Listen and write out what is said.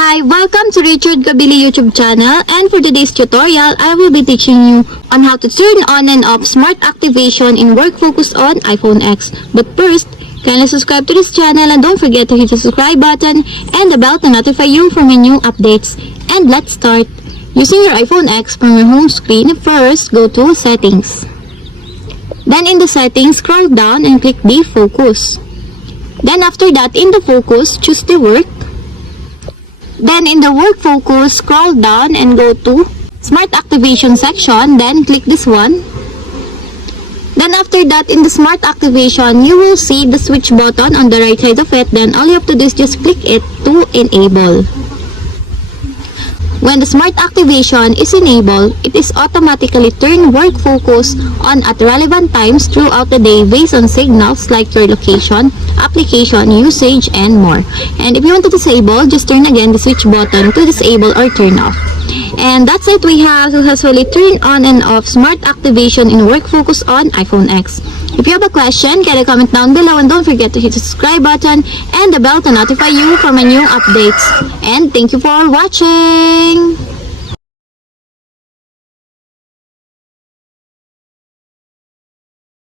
Hi, welcome to Richard Cabile YouTube channel, and for today's tutorial, I will be teaching you on how to turn on and off smart activation in work focus on iPhone X. But first, kindly subscribe to this channel and don't forget to hit the subscribe button and the bell to notify you for my new updates. And let's start. Using your iPhone X from your home screen, first go to Settings. Then in the Settings, scroll down and click the Focus. Then after that, in the Focus, choose the Work. Then in the Work Focus, scroll down and go to Smart Activation section, then click this one. Then after that, in the Smart Activation, you will see the switch button on the right side of it. Then all you have to do is just click it to enable. When the Smart Activation is enabled, it is automatically turn work focus on at relevant times throughout the day based on signals like your location, application, usage, and more. And if you want to disable, just turn again the switch button to disable or turn off. And that's it. We have successfully turned on and off Smart Activation in work focus on iPhone X. If you have a question, can comment down below and don't forget to hit the subscribe button and the bell to notify you for my new updates. And thank you for watching!